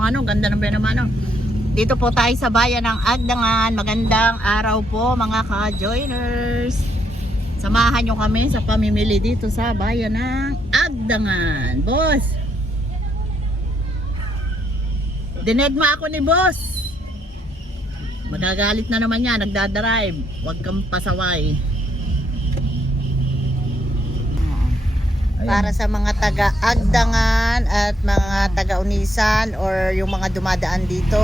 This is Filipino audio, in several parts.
Benamano, ganda ng Benamano. Dito po tayo sa bayan ng Agdangan. Magandang araw po mga ka-joiners. Samahan nyo kami sa pamimili dito sa bayan ng Agdangan. Boss! Dinedma ako ni boss. Magagalit na naman yan, nagdadrive. Huwag kang pasaway. Para sa mga taga Agdangan at mga taga Unisan or yung mga dumadaan dito,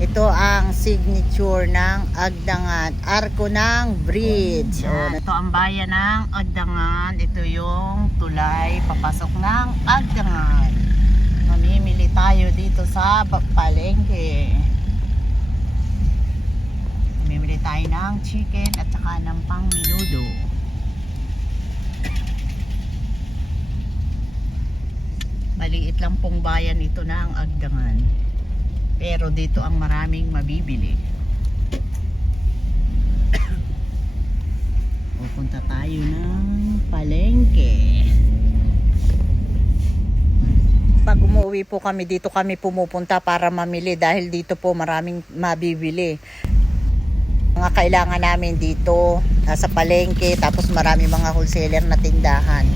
ito ang signature ng Agdangan, Arko ng Bridge. Ito ang bayan ng Agdangan. Ito yung tulay papasok ng Agdangan. Mamimili tayo dito sa palengke. Mamimili tayo ng chicken at saka ng pang minudo. Maliit lang pong bayan ito na ang Agdangan. Pero dito ang maraming mabibili. Pupunta tayo ng palengke. Pag umuwi po kami dito, kami pumupunta para mamili dahil dito po maraming mabibili. Mga kailangan namin dito sa palengke, tapos marami mga wholesaler na tindahan.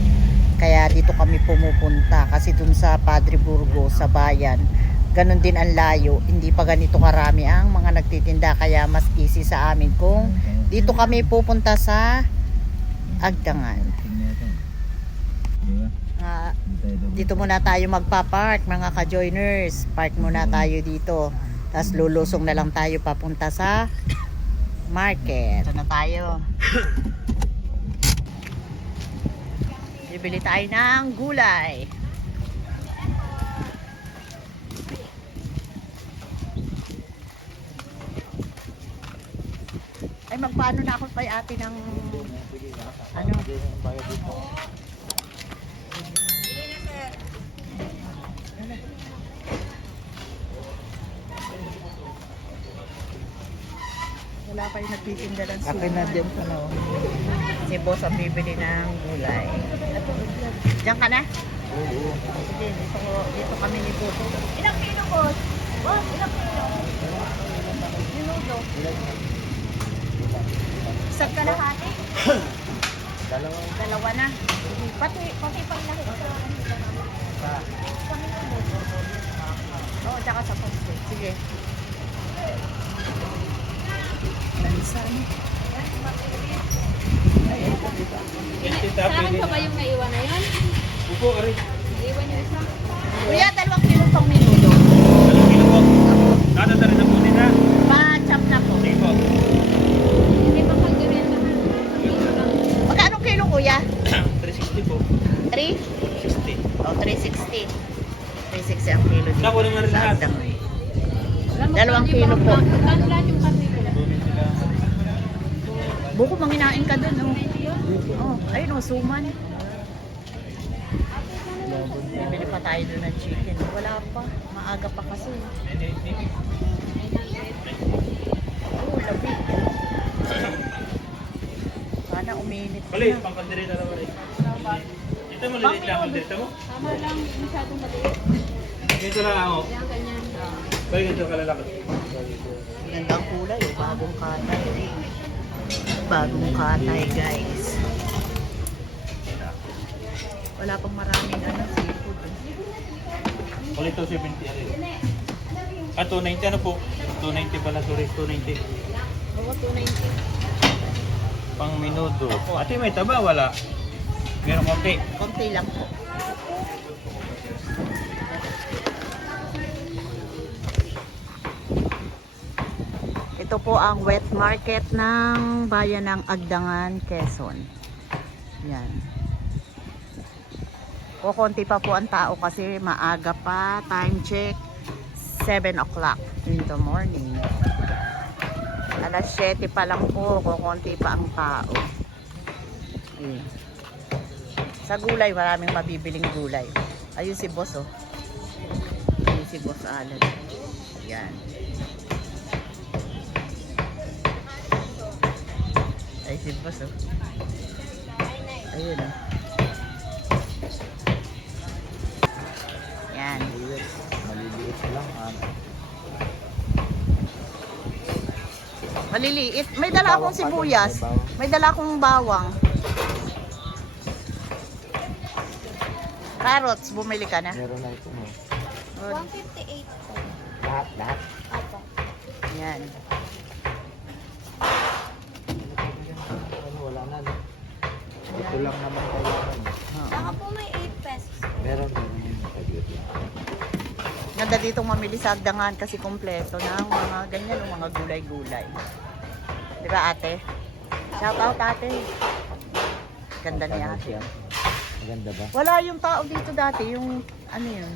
Kaya dito kami pumupunta kasi dun sa Padre Burgos sa bayan, ganun din ang layo, hindi pa ganito karami ang mga nagtitinda, kaya mas easy sa amin kung dito kami pupunta sa Agdangan. Dito muna tayo magpa-park mga ka-joiners. Park muna tayo dito, tapos lulusong na lang tayo papunta sa market. Ito na tayo. Bibili tayo ng gulay. Ay, magpaano na ako kay ate ng ano? Wala pa yung nagtitinda ng suman. Akin na dyan pa na. Si boss ang bibili ng gulay. Diyan ka na? Oo. Sige, dito kami ni boss. Ilang kilo boss? Boss, ilang kilo? Minudo. Isang kalahati? Dalawa na. Pati pang lahi. Oo, tsaka sa poste. Sige. Saan? Saan pa ba yung naiwan na yun? Upo, Ari. Naiwan yung isa? Kuya, 2 kilo pang minudo. 2 kilo po. Kada na rin na po din ha. Pa-chop na po. Sige po. Hindi pa pag-direta ha? Magkano kilo kuya? 360 po. 3? 60. O, 360. 360 ang kilo dito. Nakuha naman rin sa lahat. Agdangan. Alam mo, 2 kilo po. magkano lahat yung karne ko? Tunin sila. Buko, manginain ka dun. Oh. Oh, ayun o, suman. Bibili pa tayo dun ng chicken. Wala pa. Maaga pa kasi. Oh, labi. Sana uminit Bali, na. pang kandirita naman rin. Ito malilit lang ang kandirita mo? Tama lang, masyadong maliit. Ito lang ako. Yan, ganyan. Bali, ito kalalaki. Gandang kulay. Oh. Bagong katay. Bagong katay, guys. Wala pang maraming seafood. Bali, ito 70 Ari. Ah, 290 ano po? 290 pala, sorry. 290. Oo, 290. Pang minudo. Ate, may taba? Wala. Meron konti. Konti lang po. Ito po ang wet market ng bayan ng Agdangan, Quezon. Yan. Kukunti pa po ang tao kasi maaga pa. Time check, 7 o'clock in the morning. Alas 7 pa lang po, kukunti pa ang tao. Ayan. Sa gulay, maraming mabibiling gulay. Ayun si boss, oh. Ayun si boss Alan. Yan. Ay, si boss, oh. Ayun, oh. Yan. Maliliit lang. Maliliit. May dala akong sibuyas. May dala akong bawang. Carrots, bumili ka na. Meron na ito mo. Good. 158 po. Lahat. Apo. Yan. Ano, wala na. No? Ito lang naman kailangan. Saka po may 8 pesos. Meron yung taglit yan. Ganda dito mamili sa Agdangan kasi kompleto na ang mga ganyan, ang mga gulay-gulay. Di ba ate? Shout out ate. Ganda ni ate. Oh. Maganda ba? Wala yung tao dito dati, yung ano yun?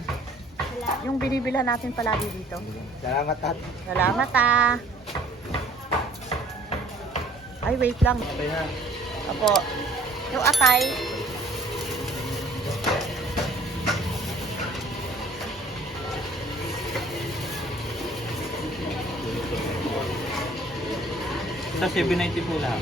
Yung binibilhan natin palagi dito. Salamat at. Salamat ah. Ay, wait lang. Okay na. Apo. Yung atay. Sa 790 po lahat.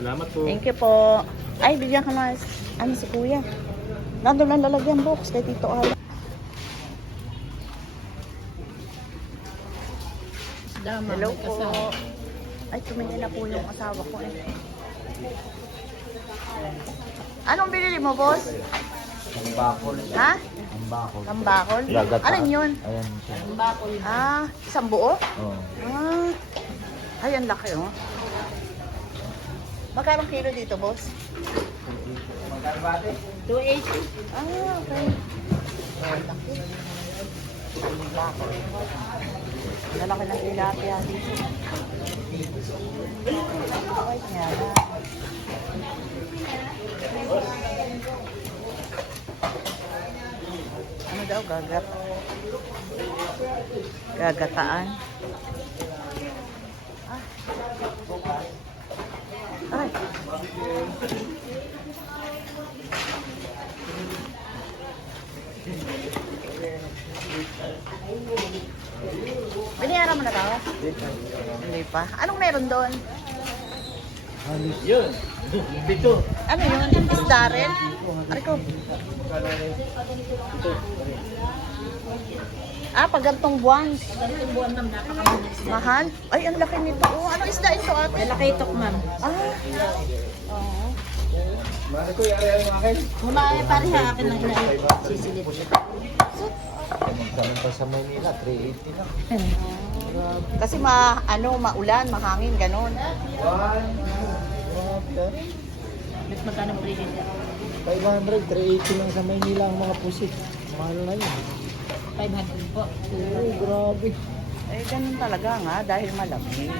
Salamat po. Thank you po. Ay, bigyan ka na. Ano si kuya? Nandun lang lalagyan box kay Tito Ala. Hello po. Ay, tumingin na po yung asawa ko eh. Anong binili mo, boss? Ang bakol. Ha? Ang bakol. Tambakol? Gagata. Anong yun? Ayan siya. Ah, isang buo? Oh. Ah. Ay, ang laki oh. Magkano kilo dito, boss? Magkano ba ate? 280. Ah, okay. Ang laki. Tambakol. Lalaki ng tilapia dito. Ay, nga na. Ano daw, gagataan. Ay. Binayaran mo na tao? Hindi pa. Anong meron doon? Yun. Dito. Ano yun? Isda rin? Ari ko. Ah, pag gantong buwan. Ganitong buwan, ma'am, napakamahal. Mahal? Ay, ang laki nito. Oh, anong isda ito, ate? Malaki ito, ma'am. Ah. Oo. Mari ko yari ang akin. Muna ay pareha akin lang na sisilip. Magkaroon pa sa Manila, 380 lang. Kasi maulan, mahangin, ganun. Mas magkano po rin ito? 500, 380 lang sa Manila ang mga pusit. Mahal na yun. 500 po. Oo, grabe. Eh, ganun talaga nga, dahil malamig.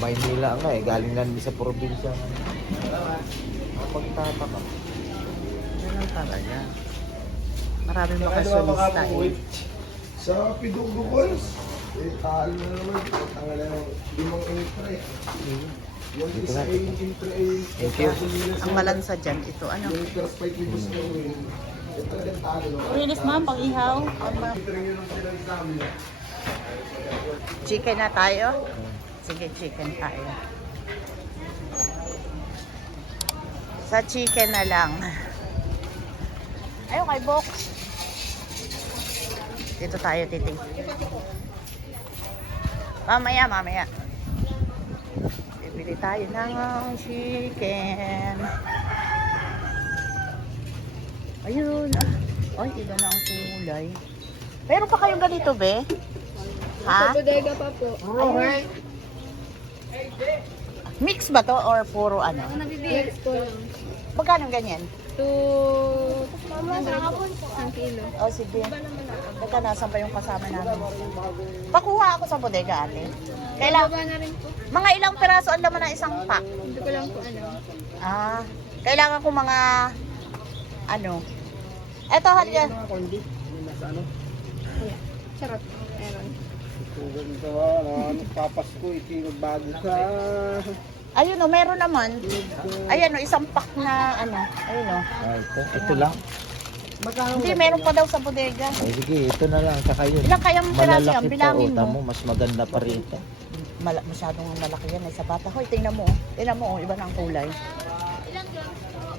Maynila nga eh, galing na sa probinsya. Pagtataka. Ganun talaga. Maraming makasulista eh. Sa Pidugugol, talo na naman. Tanggal na ng 5 intra eh. Yung Dito isa na, ay dito. intra ay Thank you. Ang malansa dyan, ito ano? yung first fight nito sa mga ito talagang talo. No? Rinis, ma'am, pang ihaw. Ito rin yung sila exam. Chicken na tayo? Sige, chicken tayo. Sa chicken na lang. Ayun kay Bok. Dito tayo titing. Mamaya. Bibili tayo ng chicken. Ayun. Ay, iba na ang kulay. Meron pa kayong ganito, be? Ha? Bodega pa po. Ayun. Mix ba to or puro ano? Nabibigay po lang. Magkano ganyan? 200 po. Ang kilo. O sige. Teka, nasan pa yung kasama namin? Pakuha ako sa bodega, ate. Baba na rin po. Mga ilang piraso ang laman ng isang pack? Hindi ko lang po alam. Ah, kailangan ko mga ano. Eto, halika. Sarap. Meron. Ganda na, nagpapasko, ikinagbago ka. Ayun o, meron naman. Ayan o, isang pack na ano. Ayun o. Ito lang. Hindi, meron pa daw sa bodega. Ay, sige, ito na lang. Saka yun. Ilang kayang piraso yan? Malalaki pa. Bilangin O, tamo, mo. mas maganda pa rito. Masyadong malaki yan ay sa bata. Hoy, tingnan mo. Tingnan mo, iba na ang kulay.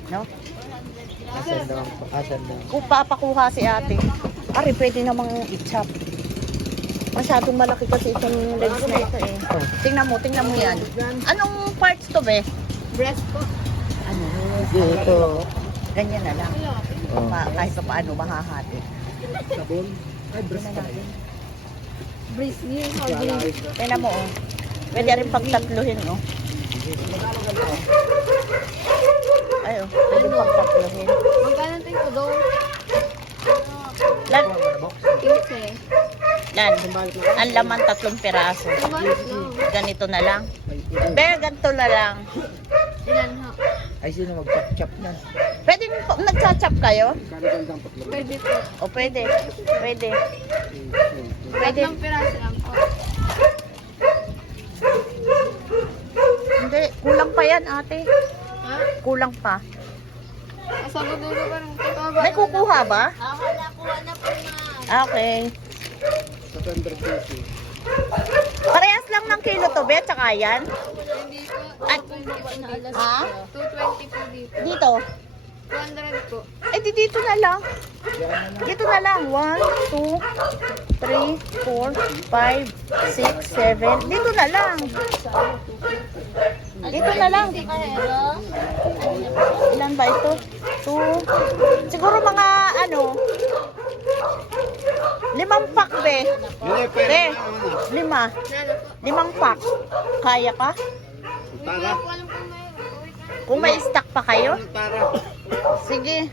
No? Asan daw? Asan daw? Kung papakuha si ate. Ari, pwede namang i-chop. Masyadong malaki kasi itong legs na ito eh. Oh, tingnan mo yan. Anong parts to be? Breast po. Ano? Sige, ito. Ganyan na lang. Oh. Kahit pa paano mahahati. Sabon. Ay, breast pa rin. Breast niya. Tingnan mo oh. Pwede rin pagtatluhin oh. Ay oh, pwede pagtatluhin. Magkano tayo ko daw? Lan, Ite. lan. Ang laman 3 piraso. Tumalas na. Ganito na lang. Be, ganito na lang. Ilan ho? Ay, sino mag-chop-chop na? Pwede nagcha-chop kayo? Pwede po. O pwede. Pwede. Pwede. Tatlong piraso lang po. Hindi, kulang pa yan ate. Ha? Kulang pa. Sa dulo pa rin. Totoo ba? May kukuha ba? Wala, kuha na po na. Okay. Sa tender cookie. Parehas lang ng kilo to, be, tsaka yan. Hindi po. Ay. 220 po dito. Ha? 220 po dito. Dito. 200 po. Eh, dito na lang. Dito na lang. 1, 2, 3, 4, 5, 6, 7. Dito na lang. Dito na lang. Ilan ba ito? 2. Siguro mga ano. 5 pack, be. Be, 5. Nalo po. 5 pack. Kaya ka? Wala po alam kung may. Kung may stock pa kayo? Sige.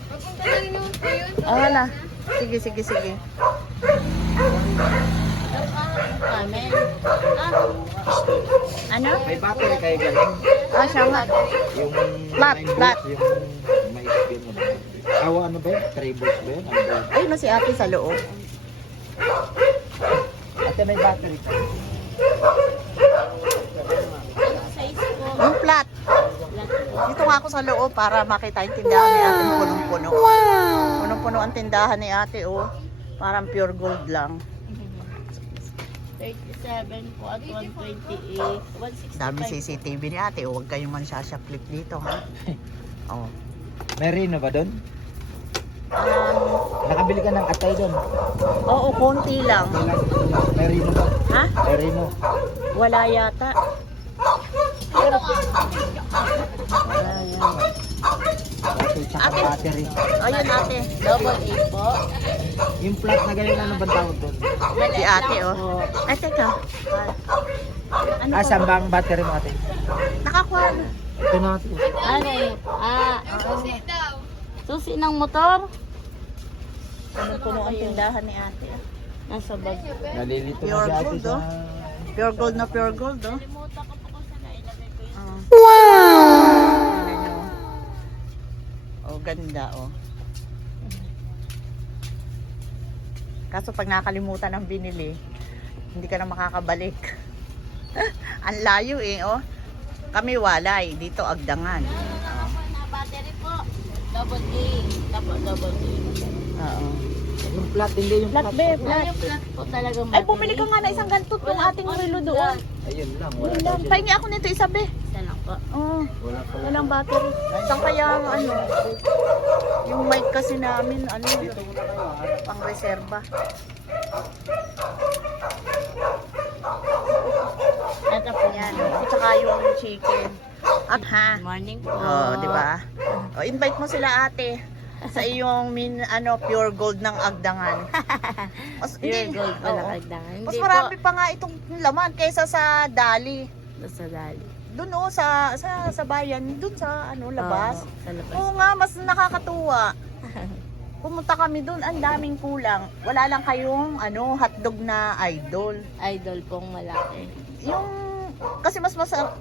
Papunta na rin naman po yun. Wala. Sige. Amen. Ano? May battery kayo galing. Siya nga. Yung Flat, 9 volts, flat. yung may spin mo. Awa, ano ba yun? 3 volts ba yun? Ano ba yun? Ayun na si ate sa loob. Ate, may battery ka. Yung flat. Dito nga ako sa loob para makita yung tindahan ni ate punong-puno. Punong-puno ang tindahan ni ate, oh. Parang pure gold lang. 37 po at 128. 160. Dami CCTV ni ate, oh. Huwag kayong mansasyaplip dito, ha? Oh. May Reno ba doon? Nakabili ka ng atay doon. Oo, konti lang. May Reno ba? Ha? May Reno. Wala yata. Pero, wala yan. Battery tsaka Ate. battery. Ayun ate. Double A po. Yung flat na ganyan, ano bang tawag doon? Si ate, oh. Ay, teka. Ano Ah, to? saan ba ang battery mo ate? Nakakuha na. Ito na ate. Ano yun? Susi daw. Susi ng motor. Puno ang tindahan ni ate. Nasa bag. Nalilito na Pure si ate gold, sa... oh. Pure gold na pure gold, oh. Limutan ko po kung saan nailagay ko yun. Wow! Oh, ganda, oh. Kaso pag nakalimutan ang binili, hindi ka na makakabalik. Ang layo eh, oh. Kami walay, dito Agdangan. Na battery po. Double A. Tapos double A. Oo. Yung flat, hindi yung Flat, be, flat. Yung flat po talagang Ay, bumili ka nga na isang ganito tong ating relo doon. Ayun lang, wala Yun daw lang. siya. Pahingi ako nito isa, be. Isa lang po. Oo. Wala pala. Walang battery. Saan kaya ang ano? Yung mic kasi namin, ano, pang reserva. Ito po. Yan, at saka yung chicken. At ha? Morning po. Oh, di ba? Oh, invite mo sila ate sa iyong pure gold ng Agdangan. Mas, Pure gold pala oo. kagdangan. Mas Hindi marami po. pa nga itong laman kaysa sa Dali. Sa dali. Doon oh, sa bayan, doon sa labas. Oo, sa labas. Oo nga, mas nakakatuwa. Pumunta kami doon, ang daming kulang. Wala lang kayong hotdog na idol. Idol pong malaki. Yung kasi mas masarap.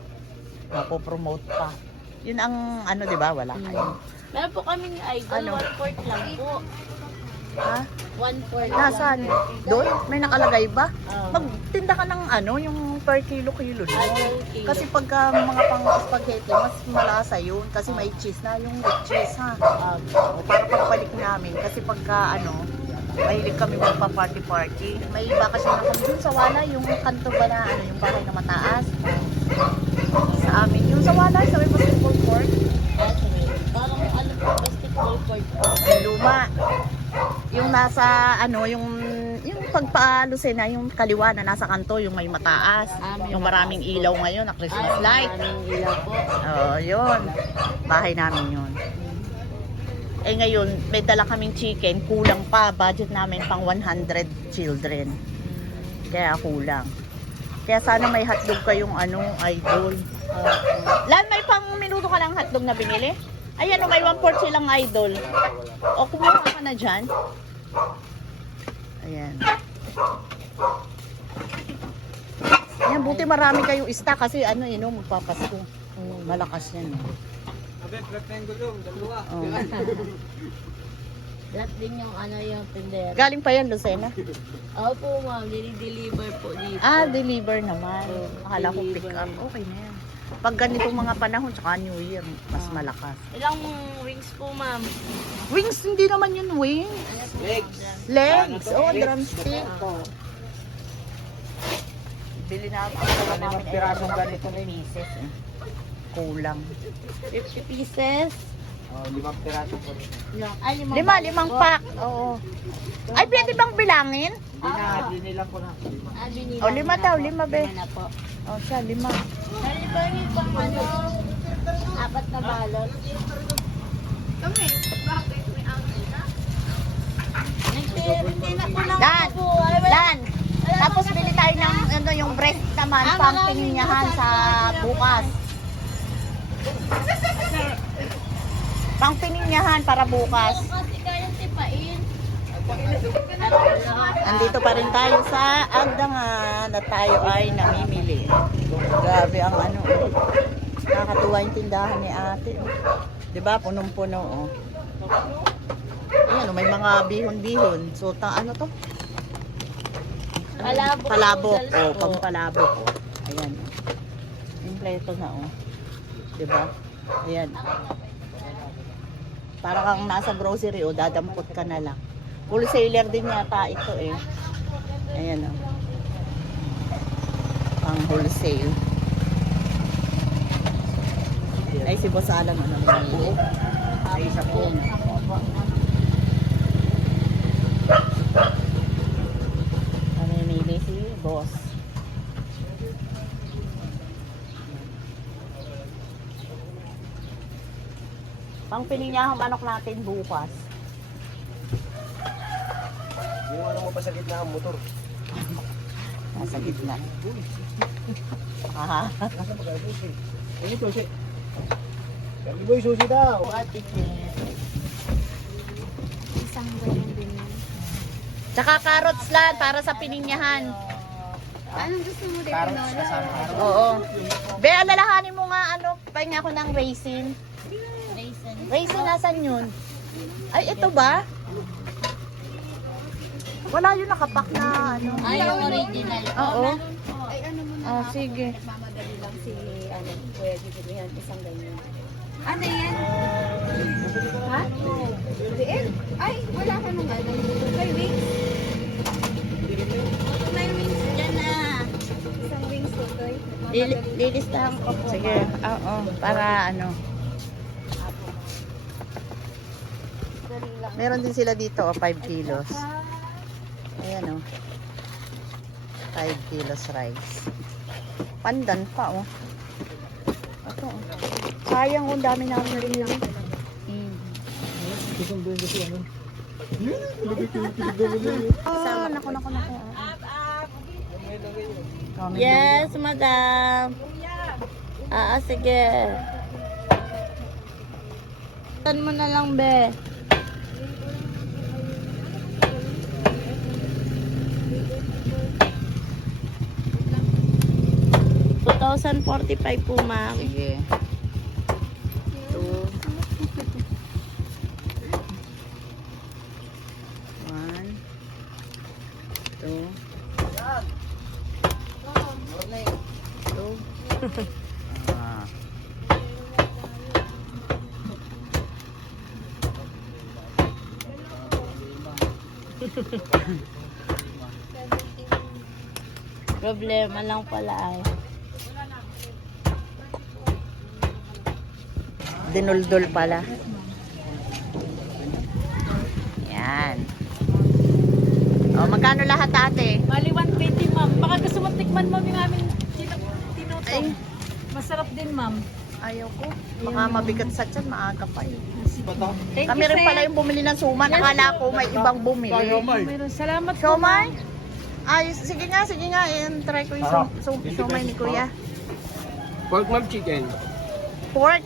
Mapopromote pa. Yun ang di ba? Wala kayo. Meron po kaming idol, Ano? 1/4 lang po. Ha? 1/4. Nasaan? Doon? May nakalagay ba? Oo. Magtinda ka ng ano, yung per kilo-kilo. No? Okay. Kasi pagka mga pang spaghetti, mas malasa yun. Kasi may cheese na, yung with cheese ha. O, para pagbalik namin. Kasi pagka ano, mahilig kami magpa-party-party. May iba kasi na kami dun sa Wala, yung kanto ba na, ano, yung bahay na mataas. Sa amin. Yung sa Wala, sa may basketball court. Parang ano po, basketball court po. Yung luma. Yung nasa, ano, yung pagpa-Lucena, yung kaliwa na nasa kanto, yung may mataas. Yung maraming ilaw ngayon, na Christmas light. Maraming ilaw po. Oo, yun. Bahay namin yun. Eh ngayon, may dala kaming chicken, kulang pa. Budget namin pang 100 children. Kaya kulang. Kaya sana may hotdog kayong ano, idol. Lan, may pang minuto ka ng hotdog na binili? Ayan o, may 1/4 silang idol. O, kumuha ka na dyan. Ayan. Ayan, buti marami kayong stock kasi ano, yun o, magpapasko. Malakas yan. Oh. Lahat din yung ano yung tindera. Galing pa yan, Lucena? Opo ma'am, deliver po dito. Ah, deliver naman. Akala ko pick Deliver. up. Okay na yan. Pag ganitong mga panahon, tsaka New Year, mas malakas. Ilang wings po ma'am? Wings, hindi naman yun wing. Legs. Oh, drumstick. Bili na ako ng Limang pirasong ganito na yun. pieces. Kulang. 50 pieces. Oh, 5 piraso po. Ay, limang Pack. Oo. Ay, pwede bang bilangin? Dinilang ko na. O, 5 daw, 5 be. na po. O, siya, 5. Nalibangin pang ano, 4 na balot. Kami, bakit? May angin na? Hindi na ko lang Dan! po. Ay, wala. Dan! Tapos bili tayo ng ano, yung breast naman, pang pininyahan sa bukas. Pang pininyahan para bukas. Kasi kayang tipain. Andito pa rin tayo sa Agdangan at tayo ay namimili. Grabe ang ano. Nakakatuwa yung tindahan ni ate. Diba? Punong-puno. Oh. Ayan, may mga bihon-bihon. So, ano to? Palabok. Palabok. Noodles Oh, po. pang palabok. Oh. Ayan. Kompleto na oh. Diba? Ayan. Para kang nasa grocery o dadampot ka na lang. Wholesaler din yata ito eh. Ayan oh. Pang wholesale. Ay si Boss Alam ano buo. Ay isa po. Namimili si Boss. Pang pininyahang manok natin bukas. Yung ano mo pa sa gitna ang motor. Nasa gitna. Ah, Ano susi? Sabi boy, susi daw. Isang ganyan din yan. tsaka carrots lang para sa pininyahan. Anong gusto mo dito, Carrots Nola? kasama. Oo. Be, alalahanin mo nga ano, pahinga ko ng raisin. Raisin. Raisin, nasan yun? Ay, ito ba? Wala yung nakapak na ano. Ay, yung original. Oo. Ay, ano mo na? Oh, sige. Nagmamadali lang si, ano, Kuya Gibilihan, isang ganyan. Ano yan? Ha? Liin? Ay, wala ka nung ano. May wings? May wings. Yan na. Isang wings ko, Toy. Lilistahan ko po. Sige, oo. Para ano. Dali lang. Meron din sila dito, 5 kilos. Ayan, oh. 5 kilos rice. Pandan pa, oh. Ito, oh. Sayang, oh. Dami namin narinig. Susunduin kasi ano. Ah, naku. Yes, madam. Sige. Tan mo na lang, be. $2,045 po, ma'am. Sige. 2. Problema lang pala ay. Dinuldol pala. Yan. O, magkano lahat ate? Bali 120 ma'am. Baka gusto mo tikman mo yung aming tinutong. Ay, Masarap din ma'am. ayaw ko. Baka mabigat sa tiyan, maaga pa eh. Thank Kami rin pala yung bumili ng suman. Akala ko may ibang bumili. Meron. Salamat po. Siomay? Ay, sige nga. Try ko yung siomay ni kuya. Pork ma'am, chicken. Pork.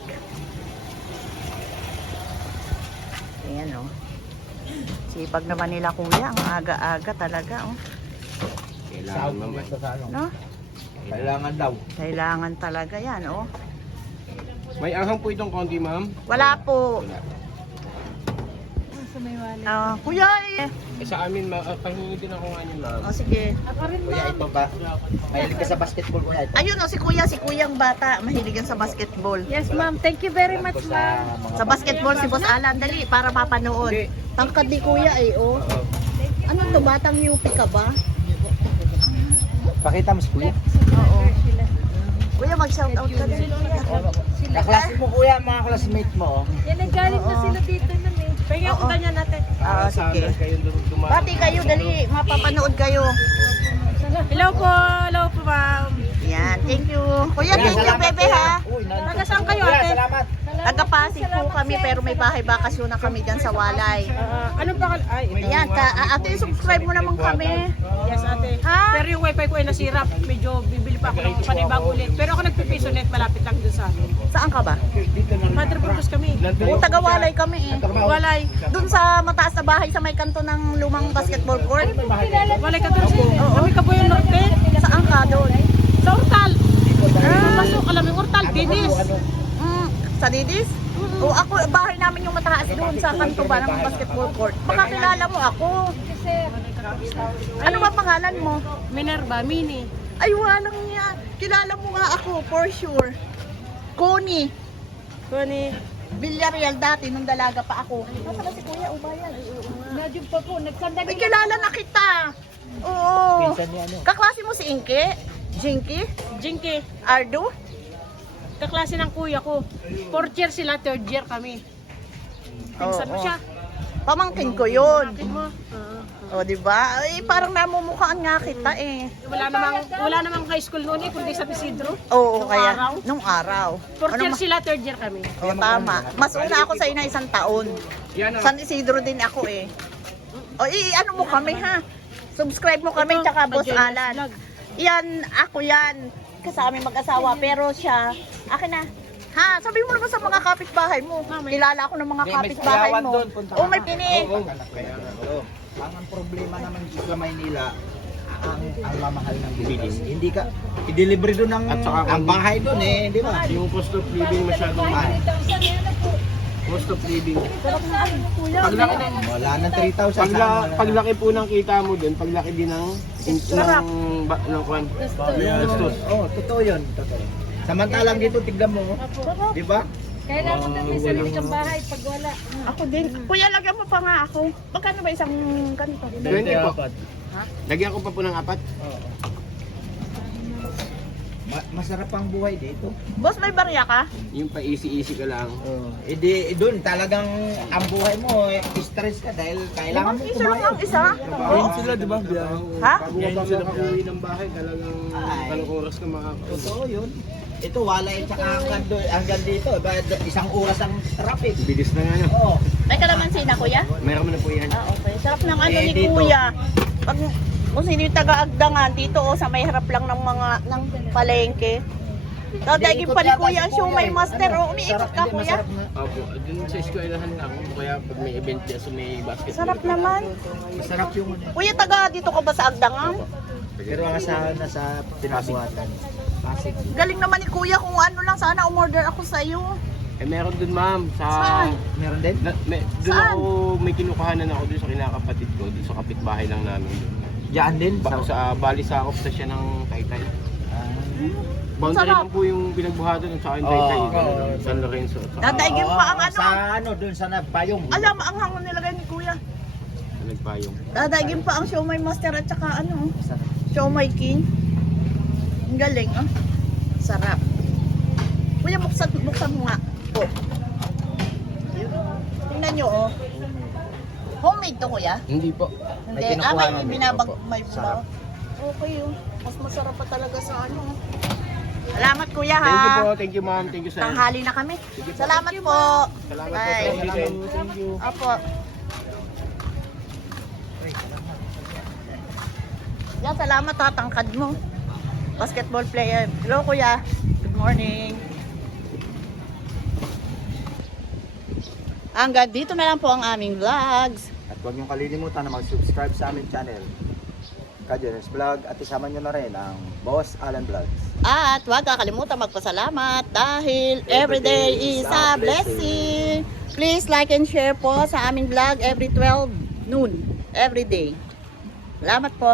Ayan o. Sipag naman nila kuya. Ang aga-aga talaga oh. Kailangan ma'am. No? Kailangan daw. Kailangan talaga yan oh. May anghang po itong konti ma'am. Wala po. Sa may wallet. Kuya eh. Sa amin, pahingi din ako nga niyo ma'am. O sige. Ako rin ma'am. ito ba? Mahilig ka sa basketball kuya. Ayun o si kuyang bata. Mahilig yan sa basketball. Yes ma'am. Thank you very much ma'am. Sa basketball si Boss Alan. Dali para mapanood. Tangkad ni kuya eh oh. Ano to? Batang UP ka ba? Pakita mo si kuya. Oo. Kuya mag-shoutout ka din. Kaklase mo kuya, mga classmate mo. Yan, nagalit na sila dito nun eh. Pahinga ko Oo. ganyan natin. Sige. Kayo dumaan. Bati kayo, dali. Mapapanood kayo. Hello po ma'am. Yan, thank you. Kuya, thank you, bebe ha. Taga saan kayo ate? Salamat. Taga-Pasig po kami pero may bahay bakasyon na kami dyan sa Walay. Anong pa? Ay, Ayan, ate, subscribe mo naman kami. yes ate. Ha? Pero yung wifi ko ay nasira. Medyo bibili pa ako ng panibago ulit. Pero ako nagpipiso net malapit lang dun sa amin. Saan ka ba? Padre Burgos kami. O, taga-Walay kami eh. Walay. Doon sa mataas na bahay sa may kanto ng lumang basketball court. Walay ka doon siya. Kami ka po yung norte. Saan ka doon? Sa Urtal. Pasok alam yung Urtal. Dinis. Sa Didis? O ako, bahay namin yung mataas doon sa kanto ba ng basketball court. Baka kilala mo ako. Ano ba pangalan mo? Minerva, Mini. Ay, walang niya. Kilala mo nga ako, for sure. Connie. Kuni. Villarreal dati, nung dalaga pa ako. Nasaan na si Kuya Ubayan? Nadyo pa po. Nagsanda Ay, kilala na kita. Oo. Kaklase mo si Inke? Jinky? Jinky. Ardo? Kaklase ng kuya ko. 4th year sila, 3rd year kami. Pinsan mo Oo. siya. Pamangkin ko yun. Bakit mo? O, di ba? Ay, parang namumukhaan nga kita eh. Wala namang high school noon eh, kundi sa Isidro. Oo, Nung kaya. araw? Nung araw. 4th year sila, 3rd year kami. O, tama. Mas una ako sa ina 1 taon. San Isidro din ako eh. O, ano mo kami ha? Subscribe mo kami, Ito, tsaka Boss Magellan Alan. Vlog. Yan, ako yan. Kasama mag-asawa, pero siya, akin na. Ha, sabi mo naman sa mga kapitbahay mo. Kilala ako ng mga kapitbahay mo. O, may pini. Ang problema naman sa Maynila, ang mamahal ng bilis. Hindi ka i-deliver doon ang bahay doon eh, di ba? Yung cost of living masyadong mahal. Cost of living. Paglaki ng Wala nang 3,000. paglaki po ng kita mo din, paglaki din ng kwan. Gastos. Oh, totoo 'yun, totoo. Samantalang dito tignan mo, di ba? Kailangan mo may sarili kang bahay pag wala. Ako din. Kuya, lagyan mo pa nga ako. Magkano ba isang ganito? 20 po. Lagyan ko pa po ng 4. Masarap ang buhay dito. Boss, may barya ka? Yung pa easy ka lang. Oh, edi doon talagang ang buhay mo, stress ka dahil kailangan mo Isa lang ang isa? Ayun sila, di ba? Ha? Bago ka pa makauwi ng bahay, talagang ilang oras ka makakauwi. Totoo 'yun. Ito wala tsaka hanggang dito, isang oras ang traffic. Bilis na nga no. Oh, May kalamansi na, kuya? Meron mo na po yan. Okay. Sarap ng ano ni Dito. kuya. Pag, kung sino yung taga-agdangan, dito sa may harap lang ng palengke. Dadaigin pa ni kuya ang siomay master. O, umiikot ka, kuya. Opo, dun sa eskwelahan lang ako. Kaya pag may event niya, so may basketball. Sarap naman. masarap yung Kuya, taga dito ka ba sa agdangan? pero ang asahan na sa pinabuhatan. Pasig. Galing naman ni kuya kung ano lang. Sana umorder ako sa iyo. Eh meron dun ma'am, Saan? Meron din? Dun Saan? ako, may kinukuhanan ako dun sa kinakapatid ko, dun sa kapitbahay lang namin. Diyan din? Bali sa sa siya ng Taytay. Boundary Sarap. lang po yung pinagbuhatan at saka yung Taytay, San Lorenzo. At saka- Dadaigin pa ang ano. Sa ano, doon sa nagpayong. Alam, ang hangon nilagay ni kuya. Nagpayong. Dadagin pa ang Siomai Master at saka ano, Siomai King. Ang galing, ah. Sarap. Kuya, buksan mo nga. Oh. Tingnan nyo, oh. Homemade to, kuya? Hindi po. Hindi. May binabag, may Sarap. Okay, oh. Mas masarap pa talaga sa ano. Salamat, kuya, ha. Thank you ma'am, thank you sir. Tanghali na kami. Salamat po. Salamat po. Bye. Thank you. Apo. Yan, salamat ha, tangkad mo. Basketball player. Hello, kuya. Good morning. Hanggang dito na lang po ang aming vlogs. At huwag niyong kalilimutan na mag-subscribe sa aming channel, Kajones Vlog, at isama niyo na rin ang Boss Alan Vlogs. At huwag kakalimutan magpasalamat dahil everyday is a blessing. Please like and share po sa aming vlog every 12 noon. Every day. Salamat po.